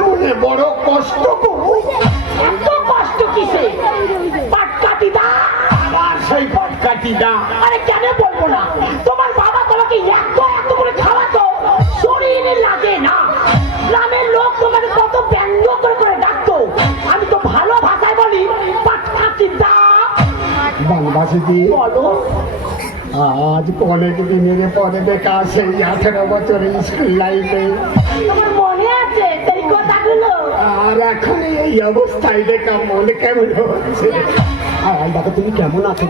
মনে বড় কষ্ট, এত কষ্ট কিসে? পাটকাঠি দা, আর সেই পাটকাঠি দা। আরে কেন বলবো না, তোমার বাবা তোমাকে এত এত করে খাওয়াতো, শরীরে লাগে না। গ্রামের লোক তোমাকে কত ব্যঙ্গ করে করে ডাকতো, আমি তো ভালো ভাষায় বলি পাটকাঠি দা। বানবাসীদি বলো, আজ অনেক দিনের পরে দেখা সেই 18 বছরের স্কুল লাইফে তোমার মনে আছে সেই কথাগুলো? আর এখন এই অবস্থায় দেখা মনে কেমন হচ্ছে। আর দাদা তুমি কেমন আছো?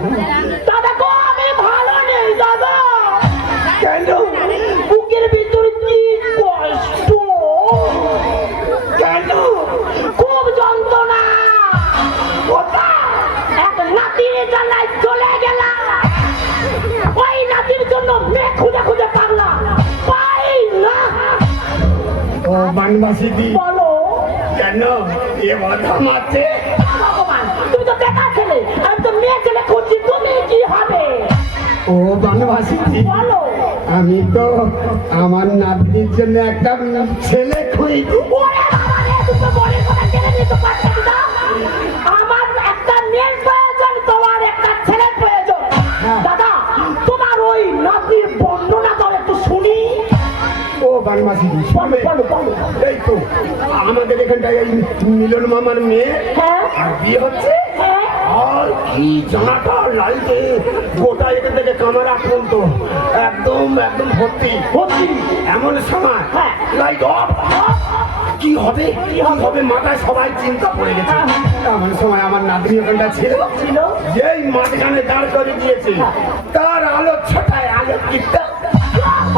দাদা গো, আমি ভালো নেই দাদা। কেন? বুকের ভিতরে কি কষ্ট, কেন? খুব যন্ত্রণা। এক নাতির জ্বালায় চলে গেলাম, ওই নাতির জন্য মেয়ে খুঁজে খুঁজে পাগলাম, পাই না। ও বানবাসীদি বলো কেন এ বাধাম আছে? ভগবান, তুমি তো বেকার ছেলে, আমি তো মেয়ে ছেলে খুঁজছি, তুমি কি হবে? ও বানবাসীদি বলো। আমি তো আমার নাতনির জন্য একটা ছেলে খুঁজছি। ওরে বাবা রে, তুমি তো বলের কথা জেনে নিতে পারছো না। আমার একটা মেয়ের প্রয়োজন, তোমার একটা ছেলের প্রয়োজন। দাদা, তোমার ওই নাতির বর্ণনা দাও একটু শুনি। ও বানবাসীদি বলো বলো বলো। এই তো আমাদের এখানটায় এই মিলন মামার মেয়ে হ্যাঁ আর বিয়ে হচ্ছে। হ্যাঁ, আর কি জানাটা লাইটে গোটা এখান থেকে ক্যামেরা পর্যন্ত একদম একদম ভর্তি ভর্তি। এমন সময় হ্যাঁ। Light off. কি হবে কি হবে মাথায় সবাই চিন্তা পড়ে গেছে। এমন সময় আমার নাতনি ওখানটা ছিল, ছিল। যেই মাঝখানে দাঁড় করে দিয়েছে তার আলো ছটায় আলো কিটা।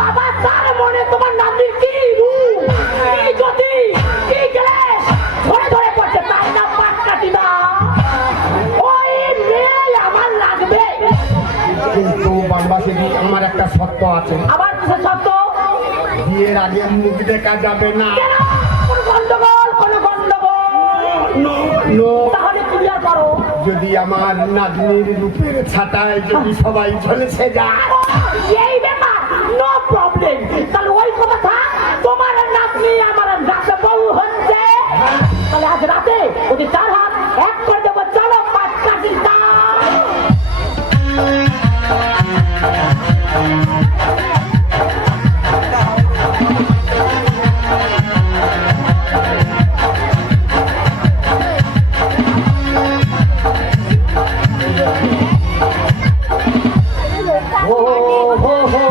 বাবা, তার মনে তোমার নাতির কি রূপ, কি গতি, কি গ্যাস ধরে ধরে পড়ছে, তার নাম পাটকাঠি দা। ওই মেয়ে আমার লাগবে। কিন্তু বানবাসী আমার একটা সত্য আছে, আবার কিসের শব্দ? বিয়ের আগে মুখ দেখা যাবে না। কেন? কোনো গন্ডগোল, কোনো গন্ডগোল? No no. তাহলে ক্লিয়ার করো। যদি আমার নাতনির রূপের ছাটায় যদি সবাই ঝলসে যায়। এই ব্যাপার, নো প্রবলেম। তাহলে ওই কথা থাক, তোমার নাতনি আমার রাতে বউ হচ্ছে। তাহলে আজ রাতে ওদের 4 হাত এক করে দেবো, চলো পাটকাঠি দা। ও হো হো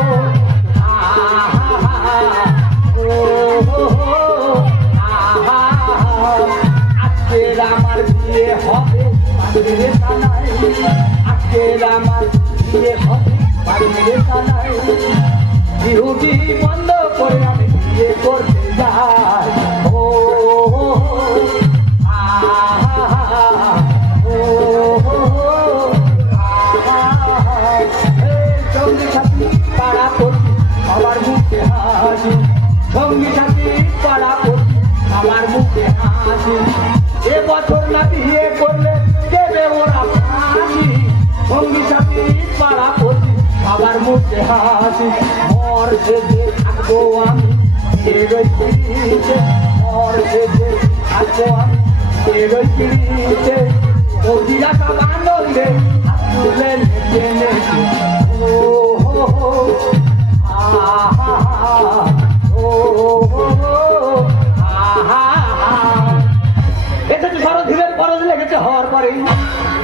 আজকের আমার আমার বিয়ে হবে বাড়ির থানায়, আজকের আমার বিয়ে হবে বাড়ির থানায়, বিহুটি বন্ধ করে আমি বিয়ে করতে যাই। ও সঙ্গী সাথী পাড়া পড়ছি আমার মুখে হাসি, সঙ্গী সাথী পাড়া পড়ছি আমার মুখে হাসি, এবছর না বিয়ে করলে দেবে ওরা ফাঁসি, সঙ্গী সাথী পাড়া পড়ছি আমার মুখে হাসি, মর সেজে থাকবো আমি এগোই পিড়িতে, মর সেজে থাকবো আমি এগোই পিড়িতে, বৌদিরা সব আনন্দে হাত তুলে নেচে নেচে, ও হো হো আহা ও হো আহা। এসেছে শরৎধীরের পরশ লেগেছে হওয়ার পরে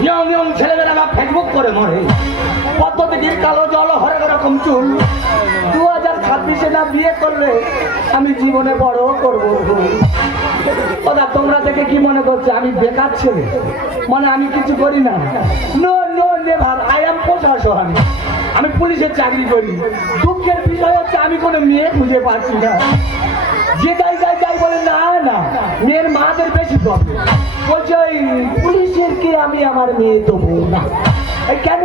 ইয়ং ইয়ং ছেলেমেয়েরা বা ফেসবুক করে মরে, পদ্মদিঘির কালো জল হরেক রকম চুল, 2026-এ না বিয়ে করলে আমি জীবনে বড় করবো ভুল। ওরা তোমরা থেকে কি মনে করছে আমি বেকার ছেলে, মানে আমি কিছু করি না? No no never, I am প্রশাসন, আমি পুলিশের চাকরি করি। দুঃখের বিষয় হচ্ছে আমি কোনো মেয়ে খুঁজে পাচ্ছি না, যে যাই যাই যাই বলে না না, মেয়ের মাদের বেশি প্রবলেম, বলছে ওই পুলিশের কে আমি আমার মেয়ে দেবো না। এই কেন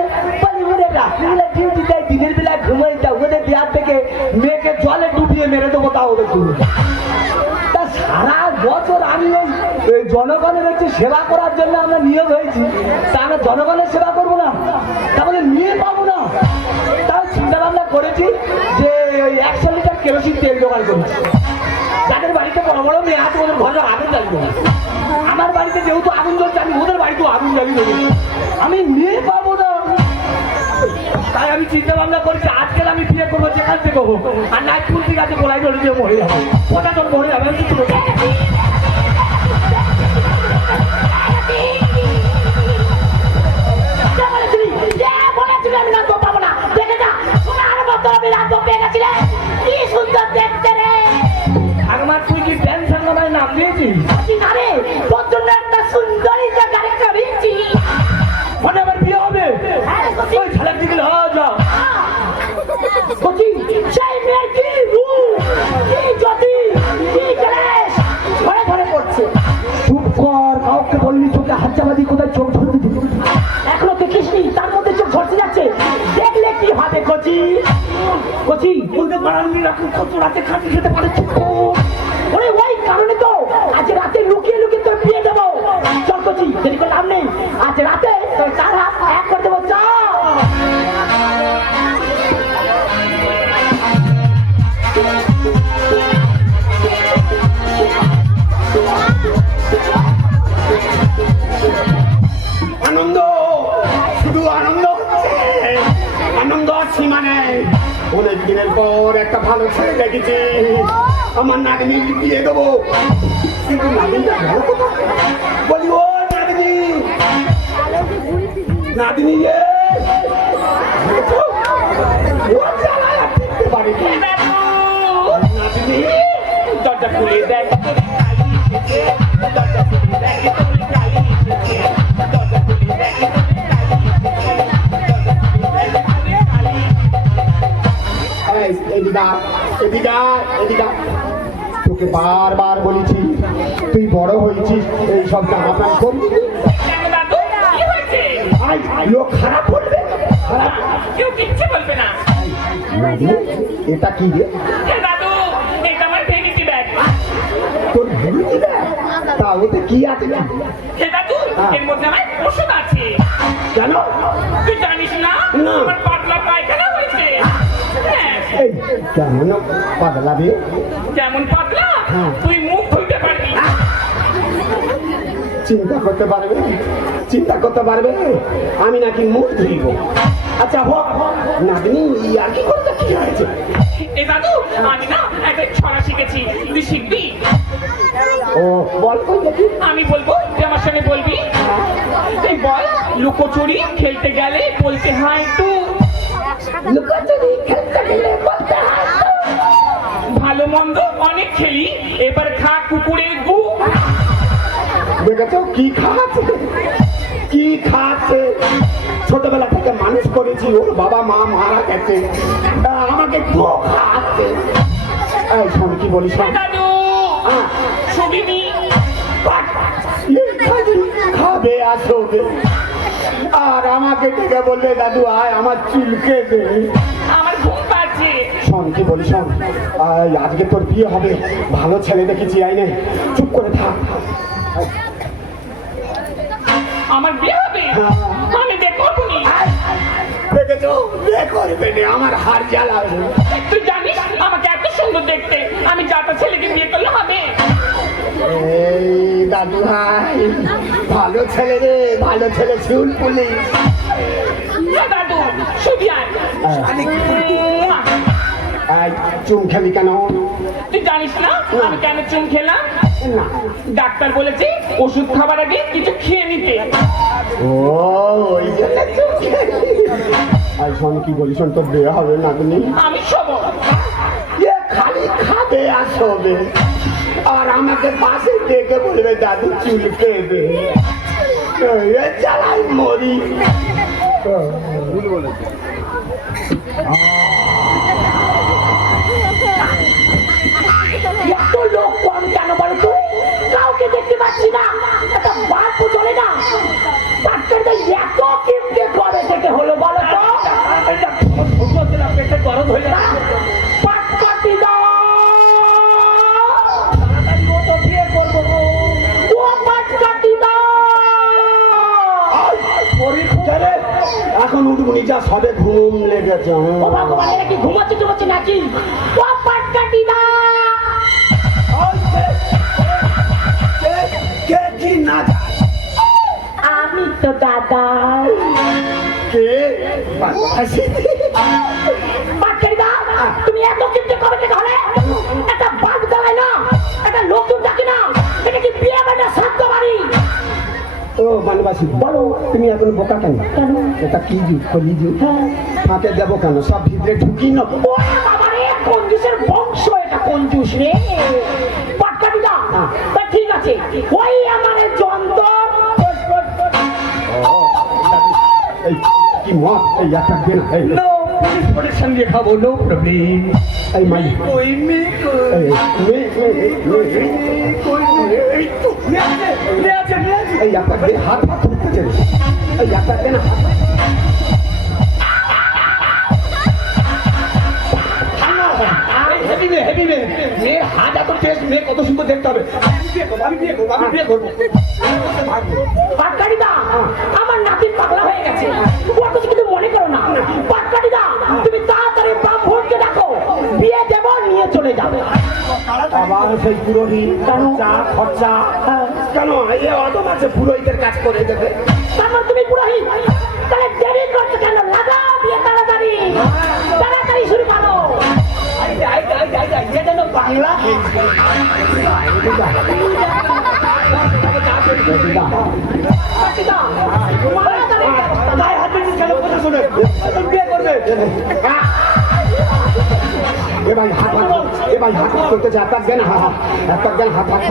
বলে রাত্রিবেলা ডিউটি দেয়, দিনের বেলায় ঘুমাই দেয়, ওদের বিহার থেকে মেয়েকে জলে ডুবিয়ে মেরে দেবো, তাও ওদের শুরু। তা সারা বছর আমি ওই জনগণের হচ্ছে সেবা করার জন্য আমরা নিয়োগ হয়েছি, তা আমরা জনগণের সেবা করবো না, তাহলে নিয়ে পাবো না। তাও চিন্তা ভাবনা করেছি যে ওই 100 লিটার কেরোসিন তেল জোগাড় করেছি, যাদের বাড়িতে বড় বড় মেয়ে আছে ওদের ঘরে আগুন জ্বালিয়ে দেবো। আমার বাড়িতে যেহেতু আগুন জ্বলছে, আমি ওদের বাড়িতেও আগুন জ্বালিয়ে দেবো, আমি নিয়ে পাবো না। তাই আমি চিন্তা ভাবনা করেছি আজকাল আমি বিয়ে করবো যেখান থেকে হোক, আর নাইট পুল ঠিক আছে গোলাই ধরে দিয়ে মরে যাবো, ওটা তোর মরে যাবে। আমি কিছু আমি না তো পাবো না, দেখে যা শোনা আরো বছর আমি রাত পেয়ে গেছিলে, কি সুন্দর দেখতে রে। আমার তুই কি টেনশন নয় নাম দিয়েছিস? না রে, তোর জন্য একটা সুন্দরী গাড়ি করেছি, মানে আমার বিয়ে হবে? ওই ছেলের দিকে যাও কচি সেই মেয়ের কি রূপ, কি জ্যোতি, কি গ্যাস ধরে ধরে পড়ছে। চুপ কর, কাউকে বললি চোখে হাজাবাদি কোথায় চোখ ধরতে দিবি? এখনো দেখিসনি তার মধ্যে চোখ ঝরতে যাচ্ছে, দেখলে কি হবে কচি। কচি বলতে পারানি রাখুন, কত রাতে খাটি খেতে পারে ওরে, ওই কারণে তো আজ রাতে লুকিয়ে লুকিয়ে তোর বিয়ে দেবো। চল কচি, দেরি করে লাভ নেই, আজ রাতে তোর চার হাত এক করে দেবো। চল আনন্দ, শুধু আনন্দ হচ্ছে, আনন্দ সীমা নেই। অনেক দিনের পর একটা ভালো ছেলে দেখেছি, আমার নাতনির বিয়ে দেবো, কিন্তু নাতনিটা ভালো কথা বলি, ও নাতনি, নাতনি রে, ও জ্বালায় আর টিকতে পারি না। নাতনি দরজা খুলে দেখ, দরজা খুলে দেখ, দরজা খুলে দেখ। এদিকা এদিকা এদিকা, তোকে বারবার বলেছি তুই বড় হয়েছিস, এই সব জামা প্যান্ট করবি, লোক খারাপ করবে, খারাপ কেউ কিচ্ছু বলবে না। এটা কি রে? দাদু, এটা আমার ভেনিটি ব্যাগ। তোর ভেনিটি ব্যাগ? তা ওতে কি আছে? দাদু, এর মধ্যে আমার ওষুধ আছে। কেন? তুই জানিস না আমার পাতলা পায়খানা হয়েছে? এই কেমন পাতলা রে? যেমন পাতলা তুই মুখ ধুইতে পারবি। চিন্তা করতে পারবে, চিন্তা করতে পারবে আমি নাকি মুখ ধুইব? আচ্ছা হোক, নাতনি আর কি করতে কি হয়েছে? এ দাদু, আমি না একটা ছড়া শিখেছি, তুই শিখবি? ও বল তো দেখি। আমি বলবো, তুই আমার সঙ্গে বলবি। এই বল, লুকোচুরি খেলতে গেলে বলতে হয় একটু, লুকোচুরি খেলতে গেলে বলতে হয় ভালো মন্দ অনেক খেলি, এবার খা কুকুরের গু। দেখেছো কি খাচ্ছে, কি খাচ্ছে। ছোটবেলা থেকে মানুষ করেছি, ওর বাবা মা মারা গেছে, আমাকে গো খাচ্ছে। এই শোন কি বলিস শোন। দাদু হ্যাঁ, শুনিনি খাবে আসবে আর আমাকে ডেকে বললে দাদু আয় আমার চুলকে দে। আমার ঘুম পাচ্ছে। শোন কি বলি শোন, আজকে তোর বিয়ে হবে, ভালো ছেলে দেখেছি, আইনে চুপ করে থাক। আমার বিয়ে হবে, আমি দেখো নি। দেখেছো বিয়ে করবে না, আমার হার জ্বালা। তুই জানিস আমাকে এত সুন্দর দেখতে, আমি যাটা ছেলেকে বিয়ে করলে হবে। এই দাদু ভাই ভালো ছেলে রে, ভালো ছেলে, চুল পুলিশ। না দাদু শুধু আয়। চুম খেলি কেন? তুই জানিস না আমি কেন চুন খেলাম? না, ডাক্তার বলেছে ওষুধ খাবার আগে কিছু খেয়ে নিতে। ও ওই জন্য চুম খেলি। আর শোন কি বলি শোন, তোর বিয়ে হবে না তুমি, আমি সবল। খালি খাবে আসবে আর আমাকে পাশে ডেকে বলবে দাদু চুলকে দে। চালাই মরি। এত লোক কম কেন বলো তো? কাউকে দেখতে পাচ্ছি না, একটা বাল্ব জ্বলে না। ডাক্তারটা এত কিনতে করে থেকে হলো বলো তো? পেটে গরম হয়ে যাচ্ছে। পাটকাঠি দাও। তাড়াতাড়ি ও তো বিয়ে করবো গো। ও পাটকাঠি দাও। শরীর খুব রে, এখন উঠবুনি যা, সবে ঘুম লেগেছে। ও ভগবান, এরা কি ঘুমাচ্ছে টুমাচ্ছে নাকি? ও পাটকাঠি দাও। কে কি না আমি তো দাদা। কে পাটকাঠি দাও। তুমি এত কিনতে কবে থেকে হলে? একটা বাঘ দাঁড়ায় না, একটা লোকজন ডাকে না, এটা কি বিয়ে বাড়ি না শ্রাদ্ধ বাড়ি? ও বানবাসী বলো, তুমি এখন বোকা কেন? কেন? এটা কি যুগ, কলি যুগ, ফাঁকে দেবো কেন? সব ভিতরে ঢুকি না। ওরে বাবা রে, কঞ্জুসের বংশ এটা, কঞ্জুস রে। পাটকাঠি দাও। তা ঠিক আছে, ওই আমার যন্ত্র। এই কি মত, এই একটা দিন নো পুলিশ প্রোটেকশন দিয়ে খাবো, নো প্রবলেম। এই মাই কই মে কই এই একটা দিন হাত হাত ধরতেছে, এই একটা দিন হাত হেভি মে মেয়ের হাত এত টেস্ট, মেয়ে কত সুন্দর দেখতে হবে। আমি বিয়ে করবো, আমি বিয়ে করবো। পাটকাঠি দাও। আমার নাতির পাগলা হয়ে গেছে, ওর কিছু কিন্তু মনে করো না। পাটকাঠি দাও, তুমি তাড়াতাড়ি ব্রাহ্মণকে দেখো, বিয়ে দেবো, নিয়ে চলে যাবে। আবার সেই পুরোহিত খরচা খরচা কেন? এ অত মাসে পুরোহিতের কাজ করে দেবে। তারপর তুমি পুরোহিত, তাহলে দেরি করছো কেন? লাগাও বিয়ে তাড়াতাড়ি, তাড়াতাড়ি শুরু করো। বাংলা পাটকাঠি দাও, তাড়াতাড়ি। গায়ে হাত দিয়েছিস কেন? কথা শুনে বিয়ে করবে। এ ভাই হাত হাত করতে যা, একটা জ্ঞান হাত হাত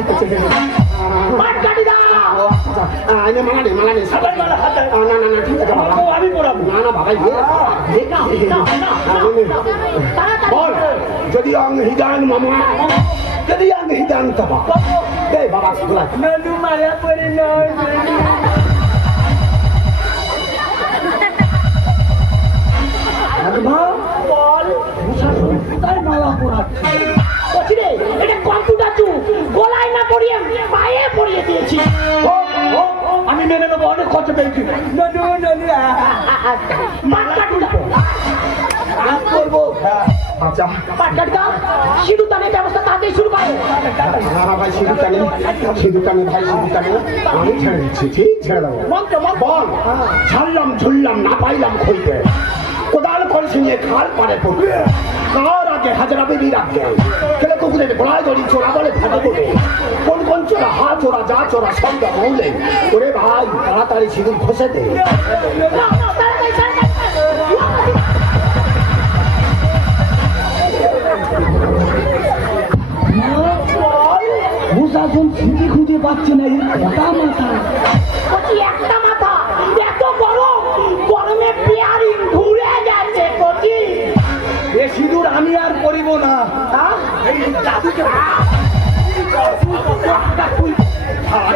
করতে পাটকাঠি দাও। মালা নেই সবাই মালা হাত দেয়। না না না ঠিক আছে বাবা, ও, আমি পড়াবো। না না বাবা বল, যদি অংহিদান মামা, যদি অংহিদান তবা এই বাবা শুধু নানু মায়া করে নয়। বল কোথায় মালা পড়াচ্ছে? রে, এটা কম্পিউটার যুগ, গলায় না পরিয়ে পায়ে পরিয়ে দিয়েছি। আমি মেনে নেবো, অনেক খরচা পেয়েছি। নানু নানু পাটকাঠি দাও। করবো। আচ্ছা পাটকাঠি দাও, সিঁদুর দানের ব্যবস্থা তাড়াতাড়ি শুরু করো। হ্যাঁ ভাই সিঁদুর টানে ভাই সিঁদুর টানে, আমি ছেড়ে দিচ্ছি, ঠিক ছেড়ে দেবো। মন্ত্র মন্ত্র। বল, ছাড়লাম ঝুললাম না পাইলাম খইতে, কোদাল কলসি নিয়ে খাল পারে পড়বে, কার আগে হাজারা বেরিয়ে রাখবে, কেলে কুকুরের গোড়ায় দড়ি চোরা বলে ফেটে পড়বে, কোন চোরা হা চোরা যা চোরা সব মৌলে, ওরে ভাই তাড়াতাড়ি সিঁদুর ঘষে দে। নাও, নাও, তাড়াতাড়ি, তাড়াতাড়ি। মুসাফুন সিঁড়ি খুঁজে বুঝতে পারছি না এই কটা মাথা। কচি একটা মাথা, এত গরম, গরমে পেয়ারিং ঘুরে যাচ্ছে কচি। এ সিঁদুর আমি আর করিব না। হ্যাঁ? এই দাদুকে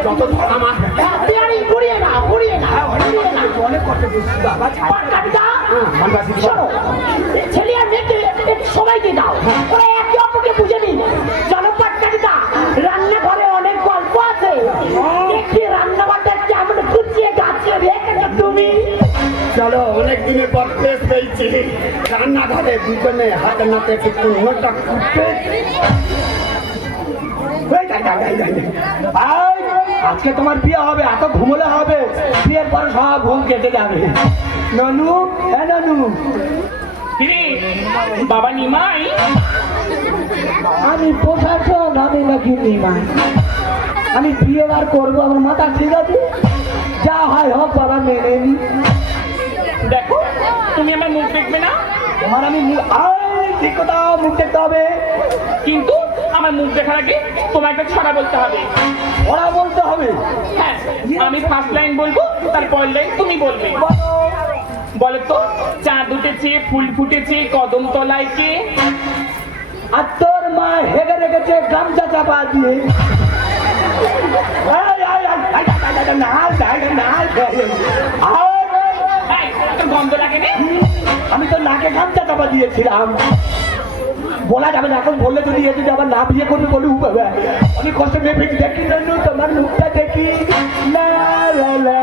যত আমার পেয়ারিং ঘুরিয়ে না, ঘুরিয়ে না, ঘুরিয়ে না। অনেক কষ্ট করছি বাবা। পাটকাঠিটা, শোনো, ছেলে আর মেয়েকে একটু সবাইকে দাও, ওরা একে অপরকে বুঝে নিন। চলো পাটকাঠিটা, রান্নাঘরে অনেক গল্প আছে, দেখি রান্নাঘরটা কেমন গুছিয়ে গাছে রেখেছো তুমি। চলো, অনেক দিনের পর টেস্ট পেয়েছি। রান্নাঘরে দুজনে হাতে নাতে একটু অন্যটা খুঁজতে। আজকে তোমার বিয়ে হবে, এত ঘুমলে হবে, বিয়ের পরে সব ঘুম কেটে যাবে। নানু, হ্যাঁ নানু, বাবা নিমাই, আমি প্রশাসন, আমি নাকি নিমাই। আমি বিয়ে বার করবো, আমার মাথা ঠিক আছে, যা হয় হোক বাবা, মেনে নি। দেখো তুমি আমার মুখ দেখবে না, তোমার আমি ঠিক কথা, মুখ দেখতে হবে। কিন্তু আমার মুখ দেখার আগে তোমার একটা ছড়া বলতে হবে। ওরা বলতে হবে। হ্যাঁ, আমি ফার্স্ট লাইন বলবো, তারপর লাইন তুমি বলবে। বলো। বলো তো, চাঁদ উঠেছে, ফুল ফুটেছে, কদম তলায় কে? আর তোর মা হেগে রেখেছে গামছা চাপা দিয়ে। এই, তোর গন্ধ লাগে না? আমি তো নাকে গামছা চাপা দিয়েছিলাম। বলা যাবে না, এখন বললে যদি এ যদি আবার না বিয়ে করবে বলে উপাবে। আমি কষ্ট মেয়ে দেখি জানো, তোমার মুখটা দেখি। লা লা লা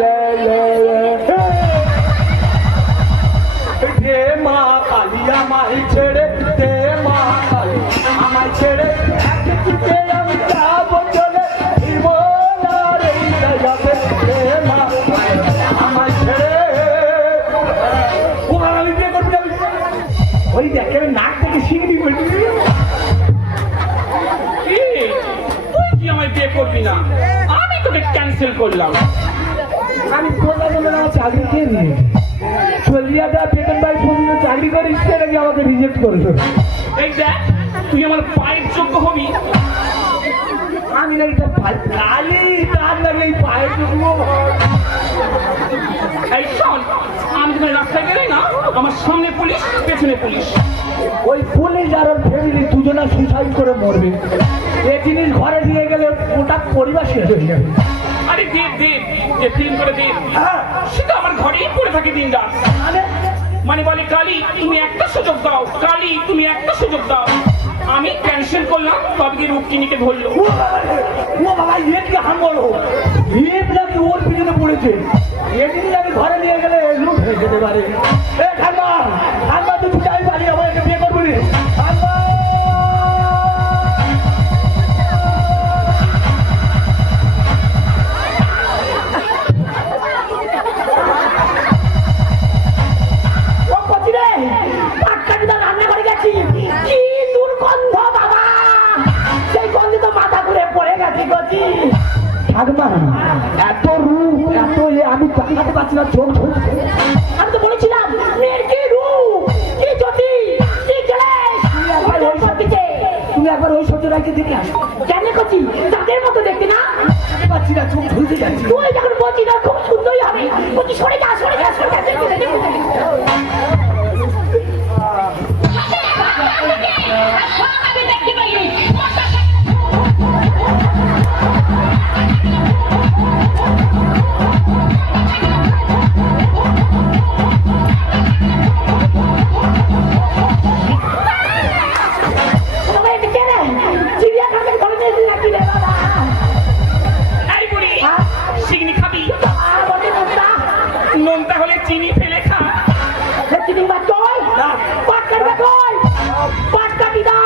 লা লা লা। দে মা কালী আমায় ছেড়ে, দে মা কালী আমায় ছেড়ে, এক চিঠে আমি যাবো চলে, ফিরবো না রে যাবে। দে মা আমায় ছেড়ে। ও আমি বিয়ে করতে যাবি? ওই দেখে নাক থেকে শিখবি বলবি। কি? তুই কি আমায় বিয়ে করবি না? আমি তোকে ক্যান্সেল করলাম। আমি প্রশাসনের আমার চাকরি খেয়ে নিয়ে চলিয়াটা বেতন ভাই ফোন চাকরি করে ইচ্ছে নাকি আমাকে রিজেক্ট করলো। এই দেখ, তুই আমার পায়ের যোগ্য হবি। আমি নাকি তার খালি তার নাকি এই পায়ে ঢুকবো। এই শোন, আমি তোমার রাস্তায় গেলে না, আমার সামনে পুলিশ, পেছনে পুলিশ। ওই পুলিশ আর ওর ফ্যামিলি দুজনা সুসাইড করে মরবে। এই জিনিস ঘরে দিয়ে গেলে ওটা পরিবার শেষ হয়ে যাবে। আরে দে দে, যে ফিল্ম করে দে। হ্যাঁ, সেটা আমার ঘরেই পড়ে থাকে দিন রাত। মানে মানে বলে কালী তুমি একটা সুযোগ দাও, কালী তুমি একটা সুযোগ দাও। আমি ক্যান্সেল করলাম, বাবিকে রুক্মিণীকে ধরলো। ও বাবা ইয়েকে হাম বলো, ইয়ে নাকি ওর পিছনে পড়েছে। এদিন নাকি ঘরে নিয়ে গেলে লুট হয়ে যেতে পারে। এ ঠাম্মা, ঠাম্মা তুই চাই পারি আমাকে বিয়ে করবি রে? ঠাম্মা! ও কচি রে, পাটকাঠিটা রান্নাঘরে গেছি, কি দুর্গন্ধ বাবা, সেই গন্ধে তো মাথা ঘুরে পড়ে গেছি কচি। ঠাকুমা, এত রূপ, এত আমি তাকাতে পারছি না, চোখ ধরছে। আমি তো বলেছিলাম মেয়ের কি রূপ, কি জ্যোতি, কি জলেশ, তুমি একবার ওই সহ্য রাখতে দেখে আসো। কেন কচি তাদের মতো দেখতে না? পাচ্ছি না, চোখ ধরতে যাচ্ছি। তুই যখন বলছি না খুব সুন্দরই হবে, কচি সরে যা, সরে যা, সরে যা, দেখতে দে, দেখতে দে। তোমার এটা কে রে? চিড়িয়াখানা থেকে ধরে নিয়েছিস নাকি রে বাবা? এই বুড়ি, হ্যাঁ? চিনি খাবি? আর বলতে নোনতা? নোনতা হলে চিনি ফেলে খা। হে চিনি মাছ কই? পাটকাঠিটা কই? পাটকাঠিটা!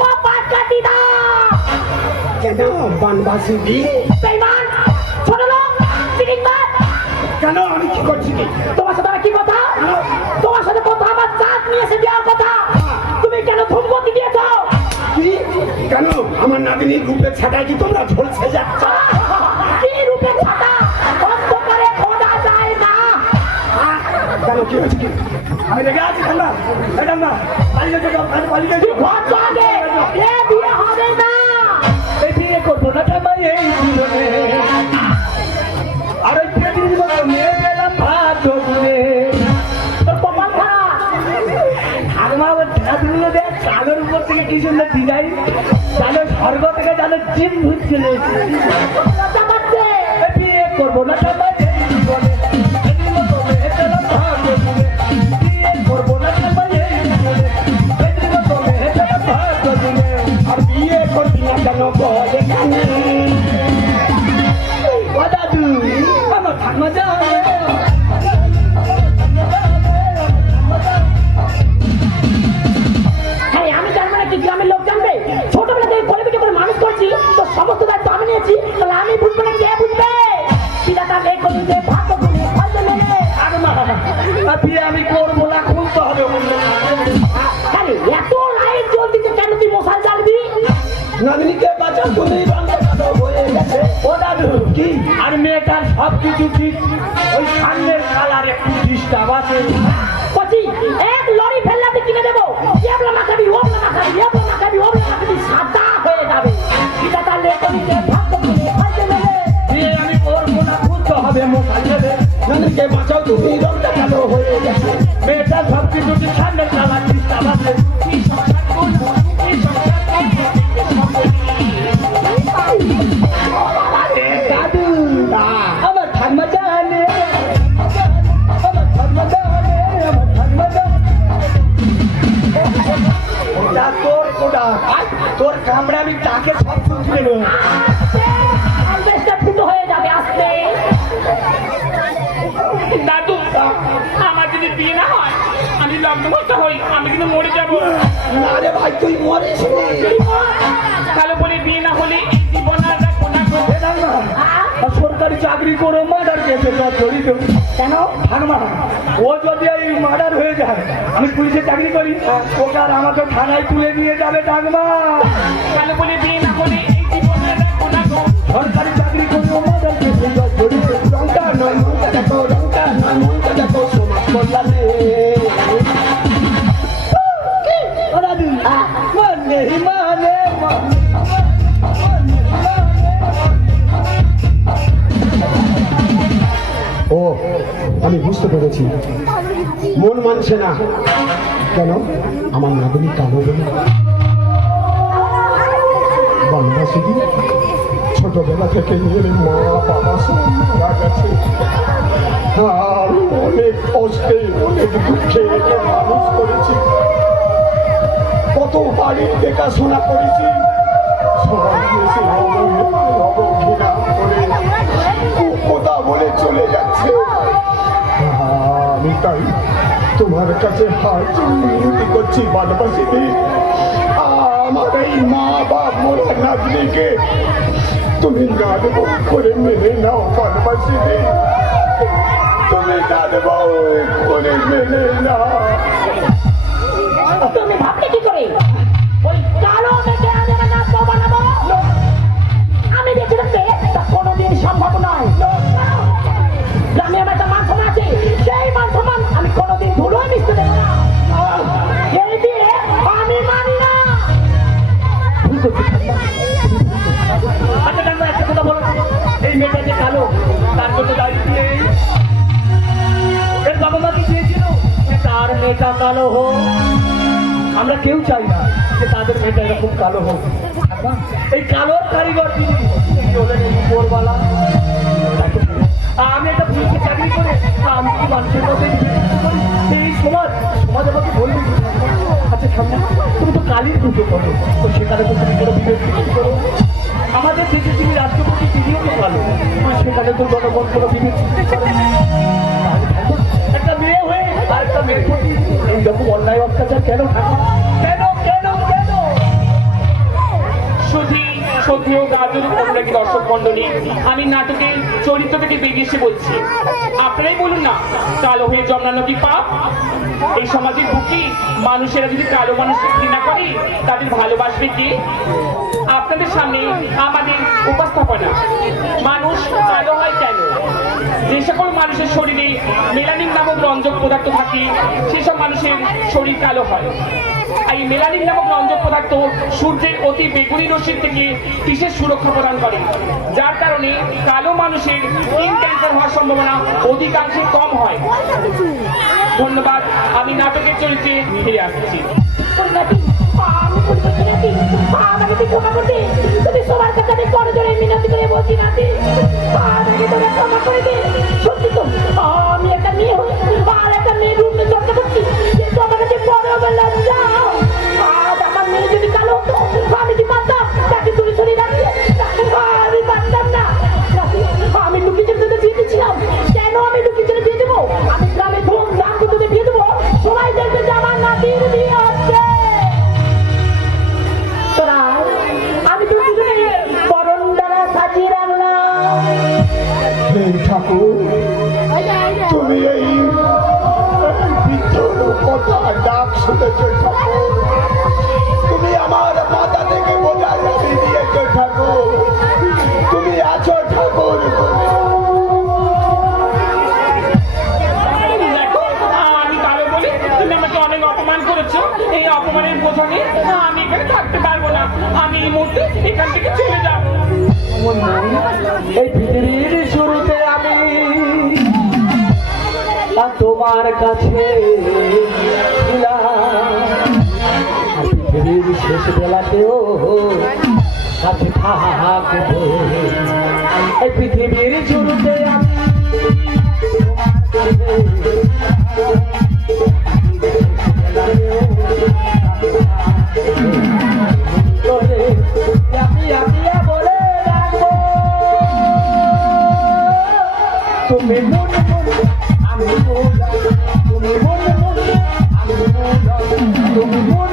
ও পাটকাঠিটা! কেন বানবাসী দি? বেঈমান! ছোট লোক! চিনি মাছ! কেন আমি কি করছি কি? তোমার সাথে আমার কি কথা? তোমার সাথে কথা আমার চাঁদ নিয়ে এসে দেওয়ার কথা। তুমি কেন ধূমপতি দিয়েছ? কি? কেন আমার নাদিনীর রূপে ছাটাই কি তোমরা ঝলসে যাচ্ছ? কি রূপে ছাতা? অন্ধকারে খোঁজা যায় না। কেন কি হয়েছে কি? আমি রেগে আছি ঠান্ডা, ম্যাডাম না পালিয়ে যেতে পালিয়ে যেতে। ঘর তো আগে, এ বিয়ে হবে না। এই বিয়ে করবো কি সুন্দর ডিজাইন, জানো স্বর্গ থেকে জানো জিম ভূত চলে এসেছে। লজ্জা পাচ্ছে। এ বিয়ে করবো না সবাই এই জীবনে, এদিকে তোমে চলো ভাগ্য দিনে। বিয়ে করবো না সবাই এই জীবনে, এদিকে তোমে চলো ভাগ্য দিনে। আর বিয়ে করবি না কেন বল এখানে? ও দাদু, আমার ঠাকুমা যাবে। হ্যাঁ, আমি জানবো না কি গ্রামের লোক জানবে? ছোটবেলা থেকে কোলে পিঠে করে মানুষ করছি, তো সমস্ত দায়িত্ব আমি নিয়েছি, তাহলে আমি বুঝবো না কে বুঝবে? পিতাটা লেখ করতে ভাত করে ফলতে মেলে। আরে মা, আর বিয়ে আমি করবো না, খুলতে হবে বললো। আরে এত লাইট জ্বলতিছে কেন, তুই মশাল জ্বালবি? নাতনিকে বাঁচাও, তুমি রঙটা কালো হয়ে গেছে। ও দাদু, কি আর মেয়েটার সব কিছু ঠিক, ওই সামনের কালার একটু ডিস্টার্ব আছে। কচি এক লরি ফেললাতে কিনে দেবো, এবলা মাখাবি ওবলা মাখাবি, এবলা মাখাবি ওবলা মাখাবি, সাদা হয়ে যাবে। পিতাটা লেখ করতে ভাত করে ফলতে মেলে। বিয়ে আমি করবো না, খুলতে হবে মশাল নেবে। নানিকে বাঁচাও, তুমি রংটা কালো হয়ে গেছে। মেয়েটা সব কিছু ঠিক, সামনের কালার ডিস্টার্ব আছে। দাদু, আমার ঠাকুমা জানে, আমার ঠাকুমা জানে, আমার ঠাকুমা জানে। ওটা তোর কোটা, তোর কামড়ে আমি তাকে সব শুনতে নেব। আলবেস্টার ফুটো হয়ে যাবে আসতে। দাদু, আমার যদি বিয়ে না হয়, আমি লগ্নমস্ত হই, আমি কিন্তু মরে যাবো। না রে ভাই, তুই মরিস নি। কালো বলে বিয়ে না হলে এই জীবন আর রাখবো না গো। এ দাদা, আর সরকারি চাকরি করে মার্ডার কেসে জড়িত। কেন? ঠাকুমা, ও যদি এই মার্ডার হয়ে যায়, আমি পুলিশে চাকরি করি, ওকে আর আমাকে থানায় তুলে নিয়ে যাবে ঠাকুমা। কালো বলে বিয়ে না হলে এই জীবন আর রাখবো না গো। সরকারি চাকরি করে মার্ডার কেসে জড়িত। রংটা নয় মনটা দেখো, রংটা নয় মনটা দেখো, সমাজ কল্যাণে। ও দাদু, মানে মানে ও, আমি বুঝতে পেরেছি, মন মানছে না কেন? আমার নাতনি কালো বলে বাংলাদেশি ছোটবেলা থেকে নিয়ে মা বাবা সব মারা গেছে। আর অনেক কষ্টে অনেক দুঃখে একে মানুষ করেছি, কত বাড়ির দেখাশোনা করেছি। সবাই এসে অবঘৃণা করে কথা বলে চলে যাচ্ছে। আমি তাই তোমার কাছে হাত মিনতি করছি বাদবাসীদের, আমার এই মা বাপ মোরা নাতনিকে তুমি নাদব করে মেনে নাও বাদবাসীদের, তুমি নাদব করে মেনে নাও। তুমি ভাবলে কি করে ওই কালো মেয়েকে আমি না তো বানাবো? আমি দেখি রাখতে তা কোনোদিন সম্ভব নয়। গ্রামে আমার একটা মান সম্মান আছে, সেই মান সম্মান আমি কোনোদিন ধুলোয় মিশতে দেবো না। এই বিয়ে আমি মানি না। আচ্ছা ঠাকুমা, একটা কথা বলো, এই মেয়েটা যে কালো, তার জন্য দায়িত্ব নেই? এর বাবা মা কি চেয়েছিল যে তার মেয়েটা কালো হোক? আমরা কেউ চাই না যে তাদের মেয়েটা এরকম কালো হোক। ঠাকুমা, এই কালোর কারিগর তিনি হলেন উপরওয়ালা। আমি একটা পুলিশে চাকরি করে আমি কি মানুষের মধ্যে এই সমাজ আমাকে বলবে। আচ্ছা ঠাকুমা, তুমি তো কালীর পুজো করো, তো সেখানে তো তুমি কোনো বিবেক করো। আমাদের দেশে তিনি রাষ্ট্রপতি, তিনিও তো ভালো, সেখানে তো জনগণ কোনো বিবেক করে না। একটা মেয়ে হয়ে আর একটা মেয়ের প্রতি এইরকম অন্যায় অত্যাচার কেন ঠাকুমা? কেন কেন কেন? শ্রদ্ধেয় গাজর অনুরাগী দর্শক মন্ডলী, আমি নাটকের চরিত্র থেকে বেরিয়ে এসে বলছি, আপনারাই বলুন না, কালো হয়ে জন্মানো কি পাপ? এই সমাজের বুকে মানুষেরা যদি কালো মানুষকে ঘৃণা করে, তাদের ভালোবাসবে কে? আপনাদের সামনে আমাদের উপস্থাপনা, মানুষ কালো হয় কেন? যে সকল মানুষের শরীরে মেলানিন নামক রঞ্জক পদার্থ থাকে, সেসব মানুষের শরীর কালো হয়। এই মেলানিন নামক রঞ্জক পদার্থ সূর্যের অতি বেগুনি রশ্মির থেকে বিশেষ সুরক্ষা প্রদান করে, যার কারণে কালো মানুষের স্কিন ক্যান্সার হওয়ার সম্ভাবনা অধিকাংশে কম হয়। ধন্যবাদ, আমি নাটকের চরিত্রে ফিরে আসছি। পরিণতি আমি পরিণতি নাতি আমাকে তুই ক্ষমা করবি তুমি সবার কাছে আমি করে ধরে মিনতি করে বলছি নাতি আমাকে তোরা ক্ষমা করে দে সত্যি তো আমি একটা মেয়ে হই আর একটা মেয়ের রূপ চর্চা করছি কিন্তু আমার কাছে বড় লজ্জা আজ আমার মেয়ে যদি কালো হতো আমি কি পারতাম তাকে তুলে সরিয়ে রাখতে আমি পারতাম না আমি লুকিয়ে চলে বিয়ে দিচ্ছিলাম কেন আমি লুকিয়ে চলে বিয়ে দেবো আমি গ্রামে ধুম ধাম করে বিয়ে দেবো সবাই দেখবে যে আমার নাতির বিয়ে হচ্ছে তোরা আমি তো বরণ দ্বারা সাজিয়ে রাখলাম হে ঠাকুর তুমি এই বৃদ্ধর কথা ডাক শুনেছো ঠাকুর তুমি আমার মাথা থেকে বোঝা নামিয়ে দিয়েছো ঠাকুর তুমি আছো ঠাকুর দেখো আমি কালো বলে তুমি আমাকে অনেক অপমান করেছো এই অপমানের বোঝা নিয়ে আমি এখানে থাকতে পারবো না আমি এই মুহূর্তে এখান থেকে চলে যাবো এই পৃথিবীর শুরুতে আমি আর তোমার কাছে ছিলাম আর পৃথিবীর শেষ বেলাতেও সাথে থাকবো এই পৃথিবীর শুরুতে আমি বলে রাখবো তুমি মন আমি তুমি মন আমি তুমি